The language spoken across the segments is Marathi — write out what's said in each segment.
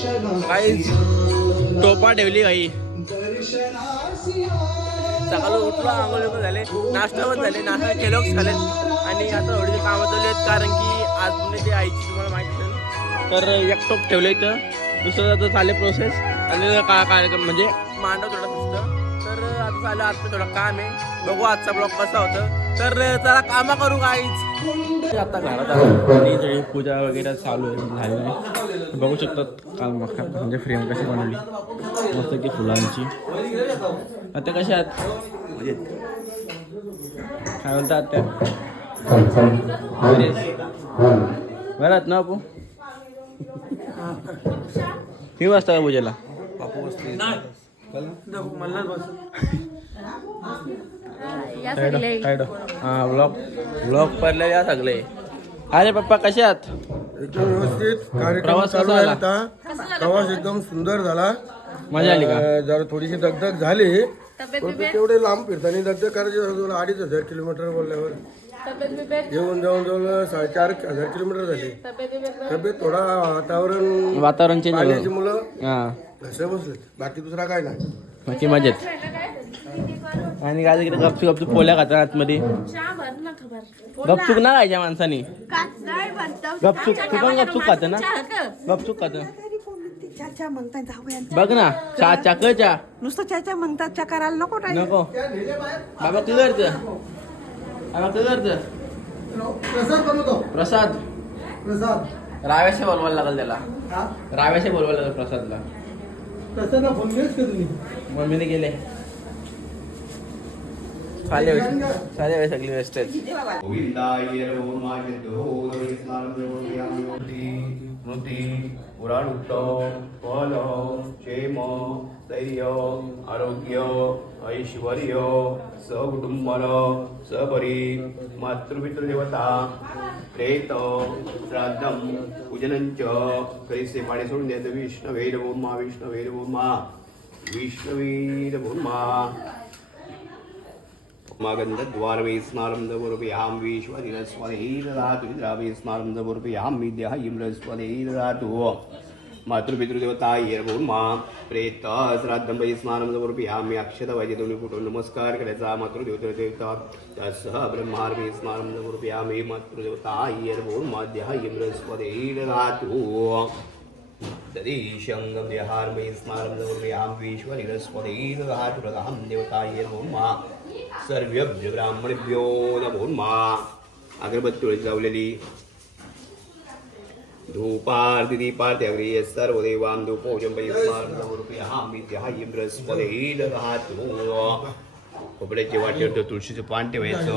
सकाळ टोपा ठेवली भाई. सकाळी उठलो आंघोळ बिंघोळ झाले नाश्ता पण झाले नाश्ता केलोच झाले. आणि आता थोडीशी कामं चालू आहेत कारण की आज म्हणजे ते आईची तुम्हाला माहिती असेल. तर एक टोप ठेवलं इथं दुसरं आता झाले प्रोसेस आणि का कार्यक्रम म्हणजे? मांडव थोडं दिसतं. तर आता झालं आज थोडं काम आहे. बघू आजचा ब्लॉग कसा होतं. तर चला कामं करू काहीच आता घरात आणि सगळी पूजा वगैरे चालू आहे झालेली आहे बघू शकतात काल मका म्हणजे फ्रेम कशी बनवली. मस्त की फुलांची. आता कशा आहात? मजेत. काय म्हणतात त्या बरं आहात ना आपू मी वाजता का पूजेला? सगळे साईड हां ब्लॉग ब्लॉग पडले या सगळे. अरे पप्पा कसे आहात? एकदम व्यवस्थित. कार्यक्रम प्रवास चालू आहे झाला? आता. प्रवास एकदम सुंदर झाला. मजा आली का? अं, जरा थोडीशी दगदग झाली. तब्येत पण तेवढे लांब फिरताना दगदग करायची जवळ अडीच हजार किलोमीटर बोलल्यावर. तब्येत येऊन जाऊन जवळ साडेचार हजार किलोमीटर झाले. तब्येत थोडा वातावरण वातावरण चेंज पाण्याची झालं मुलं. हां. घसे बसले बाकी दुसरा काय नाही. बाकी मजेत. आणि काय तिकडे गपचूप गपचूप पोल्या खातात आतमध्ये. ना गपचूक ना खायच्या माणसाने. गपचूक तू पण गपचूक खात ना? गपचूक खात. चाचा म्हणतात जाऊया बघ ना चहा. चाकच्या नुसतं चाचा म्हणतात चा करायला नको नको. बाबा तू करत बाबा तू करत प्रसाद बनवतो प्रसाद. प्रसाद राव्याशी बोलवायला लागेल त्याला. राव्याशी बोलवायला लागेल प्रसादला. प्रसाद फोन केस का तुम्ही? मम्मीने गेले चाले चाले वेळ सगळी व्यस्त आहेत गोविंदाय नमो माजतो स्नानमूर्ती स्मृती पुराणुक्त फल क्षेम स्थैर्य आरोग्य ऐश्वर्य सकुटुंबल सपरी मातृपितृदेवता प्रेत श्राद्धम पूजनंच करिसे पाणी सोडून द्यायचं विष्णवे नमो मा विष्णवे नमो मा विष्णवे नमो मा मागन्धद्वारवे स्नारंदपूर्वयां विश्वदिनस्वधैरदातु विद्रावे स्नारंदपूर्वयां विद्यः इम्रस्वधैरदातु मातृपितृदेवता येरभूर्मा प्रेत श्राद्धं वै स्नानंदपूर्वयामि अक्षत वैद्य कुठून नमस्कार करायचा मातृदेवता तसह ब्रह्मार्मी स्नानंदपूर्वयामि मातृदेवता येरभूर्माद्यः इम्रस्वधैरदातु तदीशङ्गं देहार्मयि स्नानं दौर्यां विश्वनिरस्वदैरहातुरदहं देवताय नमो मा सर्वभ्य ब्राह्मणभ्यो नमो मा अगरबत्ती जावलेली। धूपार्ति दीपार्ति अग्रिय सर्व देवां धूपोजं वै स्नानं दौर्यां विद्याः वाटेवर तुळशीचं पान ठेवायचं।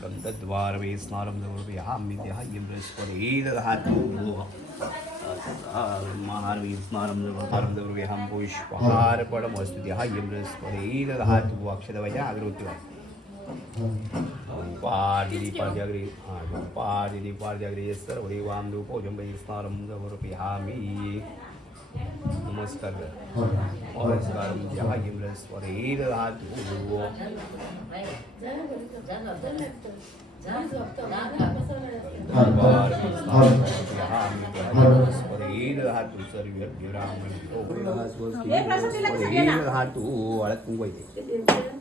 गन्धद्वारवे स्नानं दौर्व्यामिद्यः इन्द्रस्वरेदधातु महारवी स्नानं दौर्व्याहं पुष्पहारपणमस्तुत्यः इन्द्रस्वरेदधातु अक्षरवया अग्रवत्य पार्दिदी पार्द्याग्रे पार्दिदी पार्द्याग्रे सर्वदेवां धूपोजं वै स्नानं दौर्व्यामि नमस्कार नमस्कार जहा इन्द्रस्वरेदधातु द्वारवे स्नानं दुर्व्यहं विश्वरिरस्वरीरहं देवताय मा भुवे वे स्नानं दुर्व्यहं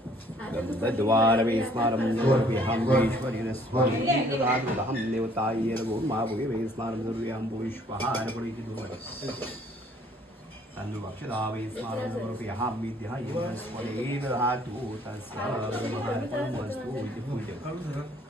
पुष्पहारपणिति स्नानं दुर्व्यहं विद्या इन्द्रस्वरेदधातु तस्य ब्रह्मार्पणं वस्तु इति पूज्यते हम पुष्पहा हायिन्द्रस्पदे ईलाक्षितवागमत्वम् पार्थिव पार्थिव सर्वैवामृतमयिस्तारमिहामि एसी लावताय नंतर नमस्कार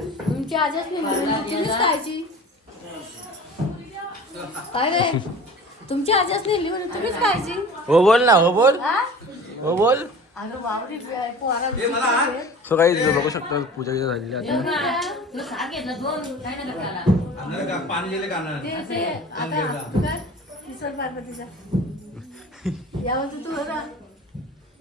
तुमची आजच नाही तुम्हीच खायची काय रे? तुमची आजच नेली म्हणून तुम्हीच खायची. हो बोल ना हो बोल. हा? बोल. अगं बावरी पोहारा सो काही बघू शकता पूजा बिजा झालेली आता. तू पार्वतीचा. यावं तू तू धर्मा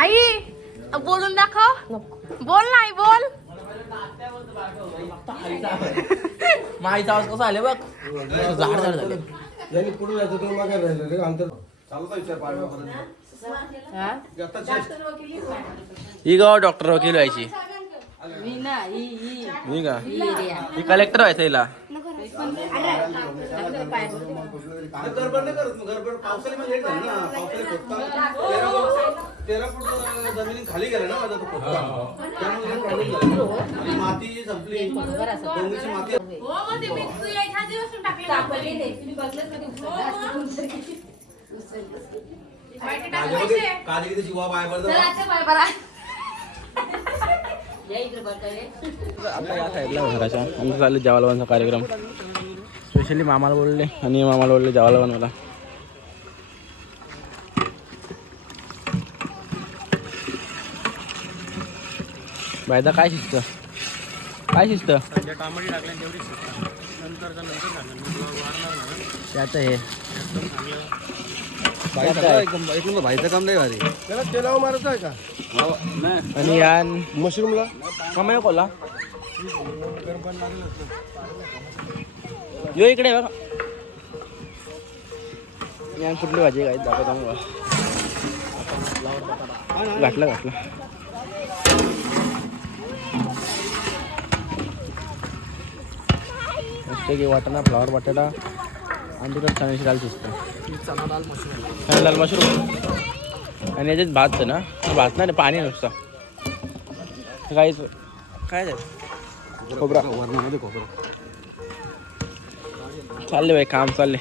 आई बोलून दाखव. बोल नाही बोल. माईचा आवाज. कसा आले बघ? झाड झाड झाले यांनी पुढे जायचं तर मागे राहिलं रे अंतर चालू विचार पाडव्यापर्यंत ही? गाव डॉक्टर वकील व्हायची. मी का? ही कलेक्टर व्हायचं हिला. गडबड नाही करत गडबड पावसाळी म्हणजे तेरा फूट जमिनी खाली गेला ना माझा तो खोदता त्यामुळे प्रॉब्लेम झाला आणि माती संपली डोंगरीची माती हो मग ते मी तू एखाद बरं आता या साईडला घराच्या आमचं चाललं जेवायला कार्यक्रम स्पेशली मामाला बोलले आणि मामाला बोलले जवालवान मला. बायदा काय शिस्त? काय शिस्त? त्याचं हे. त्याचं आहे. भाईचं काम नाही भारी. त्याला तेलावर मारत आहे का? आणि या मशरूमला? कमाय कोला यो इकडे बघा. या कुठली भाजी काय दाखवतो घातलं घातलं. मस्त की वाटाणा फ्लावर बटाटा. आणि तिकडे चण्याची दाल शिजतं चणा दाल मशरूम. आणि याच्यात भात ना? भात नाही पाणी नुसतं. काहीच काय झालं? खोबरा. वर्णामध्ये खोबरं. चालले बाई काम चालले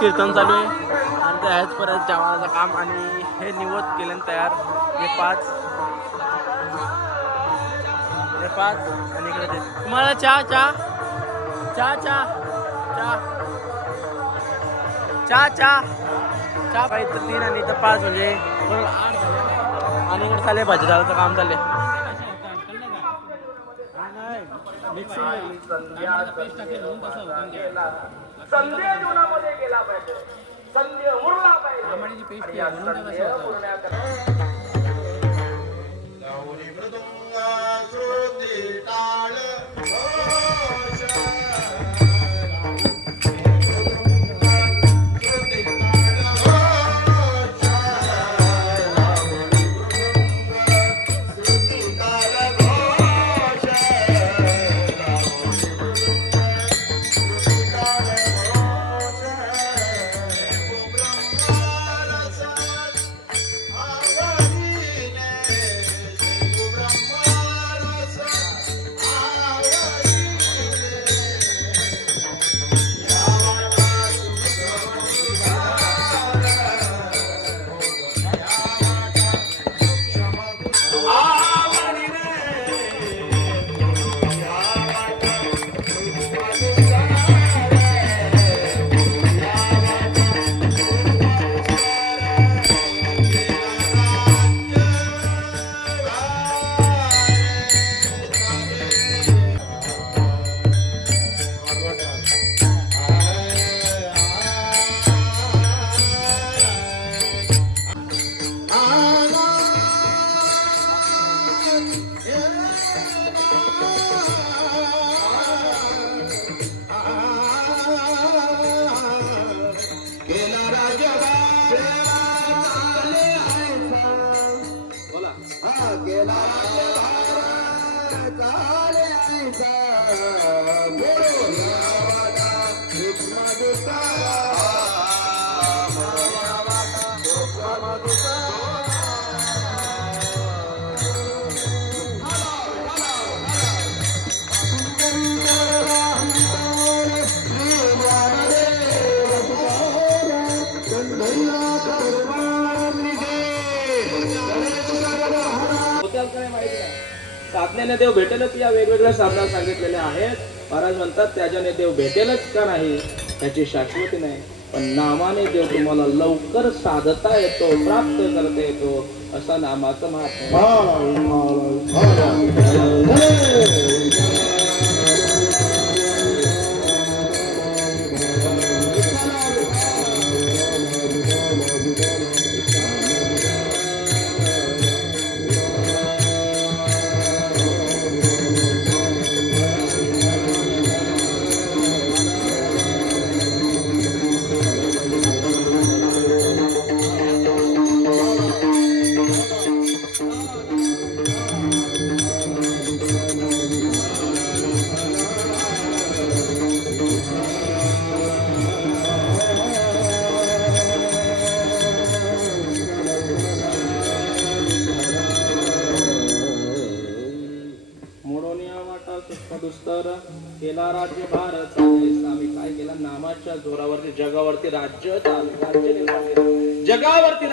कीर्तन चालू आहे. आणि ते आहेच परत जेवणाचं काम आणि हे निवत केलं तयार. हे पाच. हे पाच आणि इकडे ते. तुम्हाला चहा चहा. चहा चहा. चहा. चहा चहा. चहा पाहिजे तर तीन आणि इथं पाच म्हणजे आठ आणि इकडे चालले पाहिजे झालं काम चालले संध्या जीवनामध्ये गेला पाहिजे. संध्या मुरला पाहिजे. आणि काय माहिती नाही साधनेने देव भेटेलच या वेगवेगळ्या साधना सांगितलेल्या आहेत. महाराज म्हणतात त्याच्याने देव भेटेलच का नाही? त्याची शाश्वती नाही. पण नामाने देव तुम्हाला लवकर साधता येतो प्राप्त करता येतो असा नामाचं महात्मा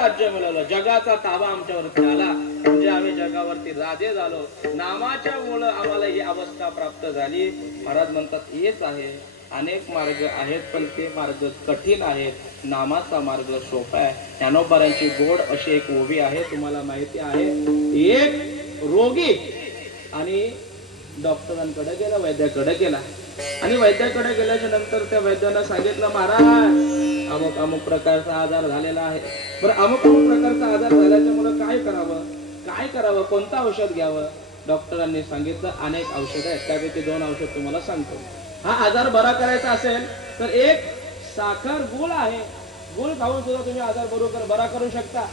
राज्य मिळवलं जगाचा ताबा आमच्यावरती आला म्हणजे आम्ही जगावरती राजे झालो. नामाच्या मुळे आम्हाला ही अवस्था प्राप्त झाली. महाराज म्हणतात हेच आहे. अनेक मार्ग आहेत पण ते मार्ग कठीण आहेत. नामाचा मार्ग सोपा आहे. ज्ञानोबारांची गोड अशी एक ओवी आहे तुम्हाला माहिती आहे. एक रोगी आणि डॉक्टरांकडे गेला वैद्याकडे गेला. आणि वैद्याकडे गेल्याच्यानंतर त्या वैद्याला सांगितलं महाराज अमुक अमुक प्रकारचा आजार झालेला आहे. बरं अमुक अमुक प्रकारचा आजार झाल्याच्यामुळे काय करावं? काय करावं? कोणतं औषध घ्यावं? डॉक्टरांनी सांगितलं अनेक औषध आहेत. त्यापैकी दोन औषध तुम्हाला सांगतो. हा आजार बरा करायचा असेल तर एक साखर गुळ आहे. गुळ खाऊन सुद्धा तुम्ही आजार बरोबर बरा करू शकता.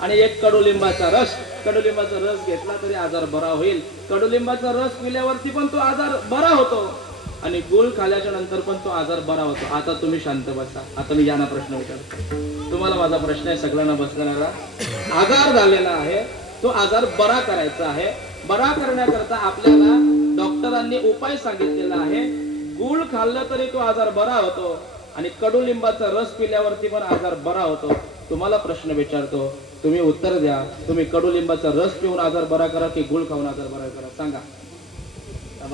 आणि एक कडुलिंबाचा रस. कडुलिंबाचा रस घेतला तरी आजार बरा होईल. कडुलिंबाचा रस पिल्यावरती पण तो आजार बरा होतो. आणि गुळ खाल्याच्या नंतर पण तो आजार बरा होतो. आता तुम्ही शांत बसा. आता मी यांना प्रश्न विचारतो. तुम्हाला माझा प्रश्न आहे सगळ्यांना बसणारा. आजार झालेला आहे. तो आजार बरा करायचा आहे. बरा करण्याकरता आपल्याला डॉक्टरांनी उपाय सांगितलेला आहे. गुळ खाल्लं तरी तो आजार बरा होतो. आणि कडुलिंबाचा रस पिल्यावरती पण आजार बरा होतो. तुम्हाला प्रश्न विचारतो. तुम्ही उत्तर द्या. तुम्ही कडुलिंबाचा रस पिऊन आजार बरा करा की गुळ खाऊन आजार बरा करा? सांगा.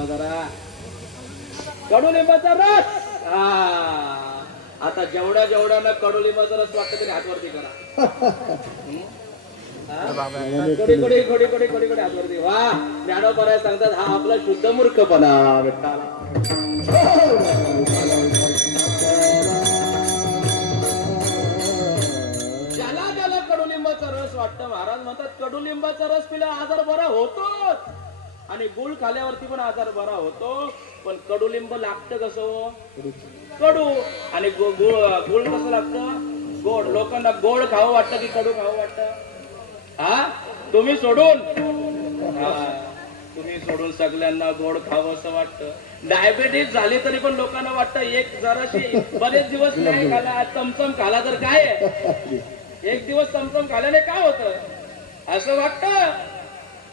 जरा. कडुलिंबाचा रस! आता जेवढ्या जेवढ्यानं कडुलिंबाचा रस वाटत तरी हातवरती करा. सांगतात हा आपला शुद्ध मूर्खपणा ज्याला त्याला कडुलिंबाचा रस वाटत महाराज म्हणतात कडुलिंबाचा रस पिला आजार बरा होतो आणि गुळ खाल्यावरती पण आजार बरा होतो. पण कडुलिंब लागतं कसं हो? कडू. आणि गुळ कसं लागतं? गोड. लोकांना गोड खावं वाटतं की कडू खावं वाटतं? हा? तुम्ही सोडून? तुम्ही सोडून सगळ्यांना गोड खावं असं वाटतं. डायबेटीस झाली तरी पण लोकांना वाटतं एक जराशी बरेच दिवस नाही खाला. चमचम खाला तर काय? एक दिवस चमचम खाल्याने काय होतं? असं वाटतं?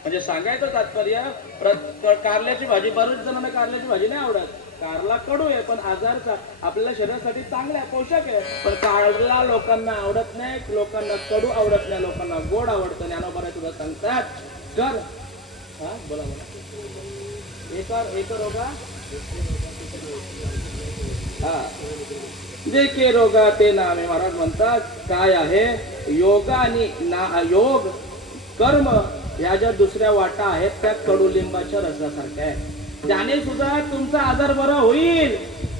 म्हणजे सांगायचं तात्पर्य प्रत- कारल्याची भाजी बऱ्याच जणांना कारल्याची भाजी नाही आवडत. कारला कडू आहे पण आजारचा आपल्या शरीरासाठी चांगला आहे पोषक आहे. पण कारला लोकांना आवडत नाही लोकांना कडू आवडत नाही लोकांना गोड आवडतं ज्ञानोबरा तुला सांगतात. कर हा बोला बोला. एकर एकर रोगा. हा. जे के रोगा ते नामे महाराज म्हणतात. काय आहे? योगा आणि ना योग कर्म. या ज्या दुसऱ्या वाटा आहेत त्या कडुलिंबाच्या रसासारख्या आहे त्याने सुद्धा तुमचा आजार बरा होईल.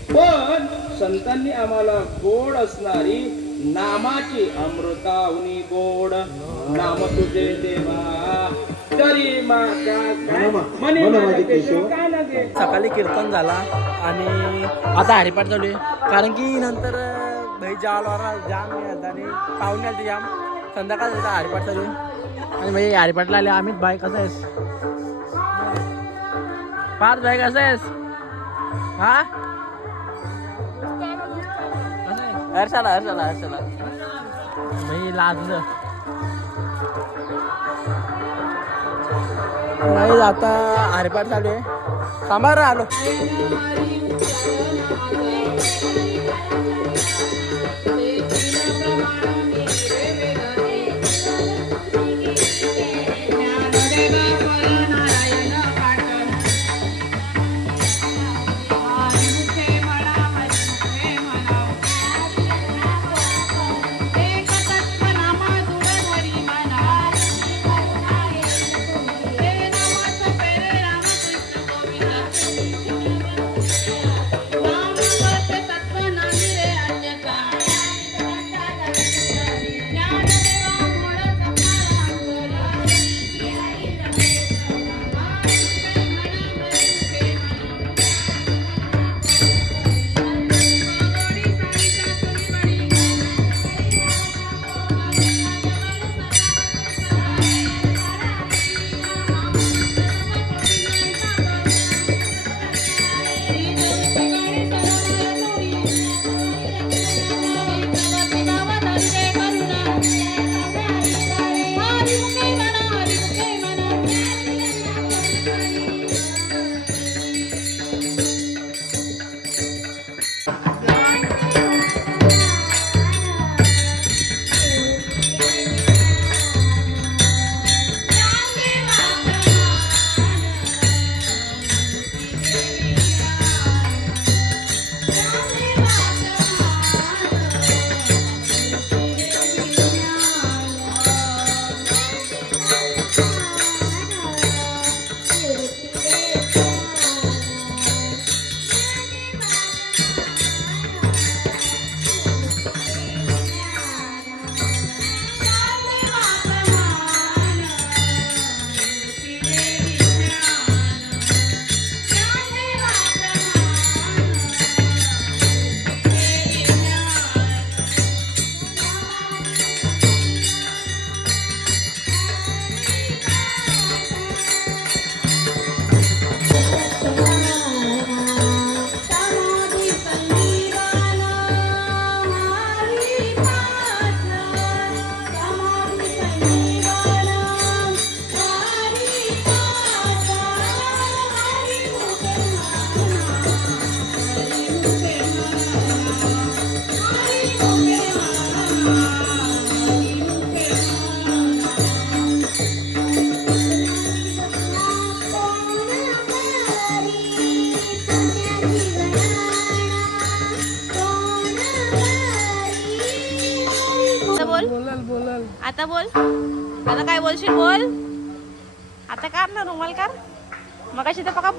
पण संतांनी आम्हाला गोड असणारी नामाची अमृताहुनी गोड. नाम तुझे देवा तरी सकाळी कीर्तन झाला आणि आता हरिपाठ चालू आहे. कारण की नंतर भाई जाम आहे आणि पाहुणे आले जाम. संध्याकाळ हरिपाठ चालू आहे. आणि म्हणजे भाई हरिपाठला आले अमित भाई कसं आहेस? पार्थ भाई कसं आहेस? हा? हर्षाला हर्षाला हर्षाला. भाई लाजलं. नाही आता हरिपाठ चालू आहे. थांबा रे आलो.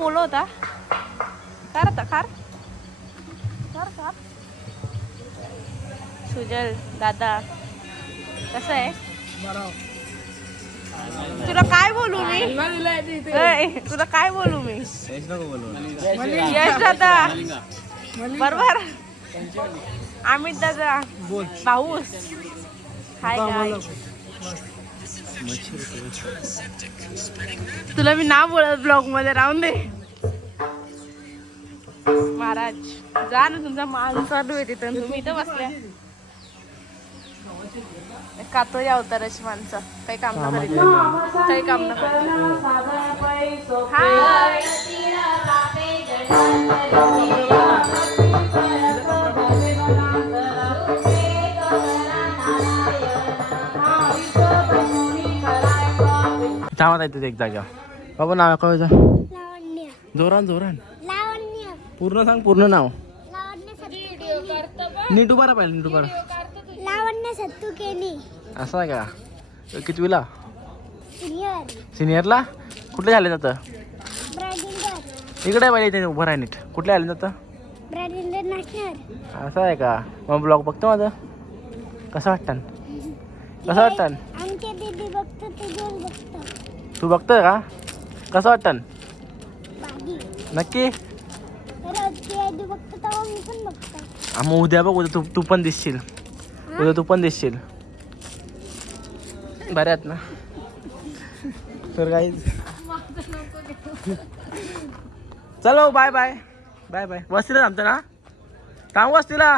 अशी तर बघा बोलो होता कर आता कार कर कर सुजल दादा कसं आहे? तुला काय बोलू मी? तुला काय बोलू मी? यश दादा. बरोबर? अमित दादा. भाऊस. हाय काय तुला मी ना बोलत ब्लॉगमध्ये राहून दे. महाराज जा ना तुमचा मान चालू आहे तिथं. तुम्ही इथं बसल्या. कातो या अवताराची माणसं. काही काम न करीत. काही काम न करीत. आहे तिथे एक जागा बाबा नाव काय लावण्य. जोरान जोरान. पूर्ण सांग पूर्ण नाव. नीट उभारा पाहिजे नीट लावण्य सत्तू केनी असं आहे का? कितवीला? सिनियर. सिनियरला? कुठले झाले जातं? इकडे पाहिजे इथे उभं राहा नीट. कुठले आले जातं? असं आहे का? मग ब्लॉग बघतो माझं. कसं वाटतं? कसं वाटतं आमच्या दीदी बघतो तुझ्या बघतो तू बघतोय का कसं वाटतं नक्की मग उद्या बघ उद्या तू तू पण दिसशील उद्या तू पण दिसशील आहेत ना तर काही चल भाऊ बाय बाय बाय बाय वस्तीला थांबतो ना थांब वस्तीला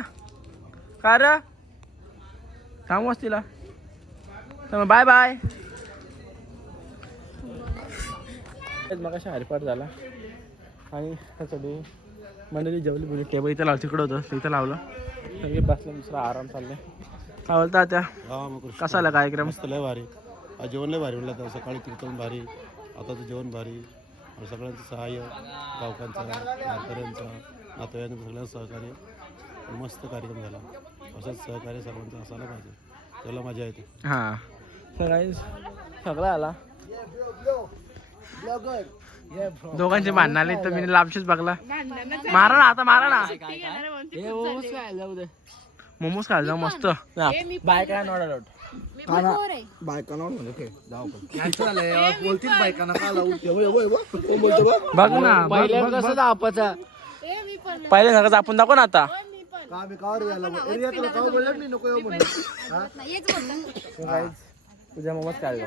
काय रे थांब वस्तीला मग बाय बाय मग कशा हरिपाठ झाला. आणि त्यासाठी मंडळी जेवली बोलली टेबल इथं लावलं तिकडं होतं इथं लावलं. सगळे बसलं दुसरा आराम चाललाय. काय बोलता त्या कसा आला कार्यक्रम? मस्त लय भारी. आज जेवण लय भारी म्हणलं तर सकाळी कीर्तन भारी आताचं जेवण भारी. आणि सगळ्यांचं सहाय्य गावकांचं नातेवाईकांचं नातेवाईकांचं सगळ्यांचं सहकार्य. मस्त कार्यक्रम झाला. असंच सहकार्य सर्वांचं असायला पाहिजे. त्याला मजा येते. हां. सगळ्यांनी सगळं आला. दोघांचे भांडण आले तर मी लाभशीच बघला. मारा ना आता मारा ना. मोमोज खायला जाऊ मस्त. बाय काय नॉट अलाउड बघ? ना पहिल्या कसं दापाचा पहिले नका आपण दाखव ना आता. तुझ्या मोमोज काढला